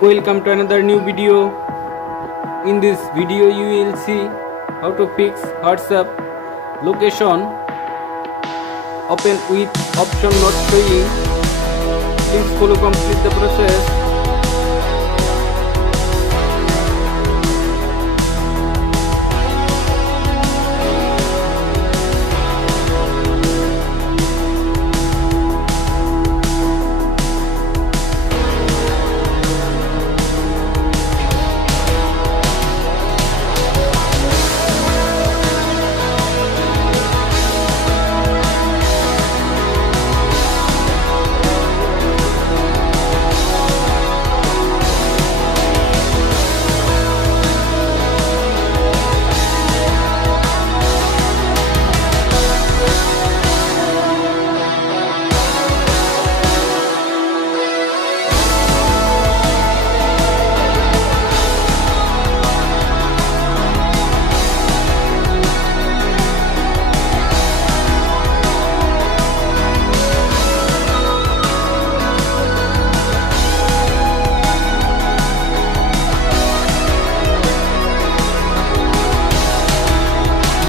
Welcome to another new video. In this video you will see how to fix WhatsApp location open with option not showing. Please follow complete the process.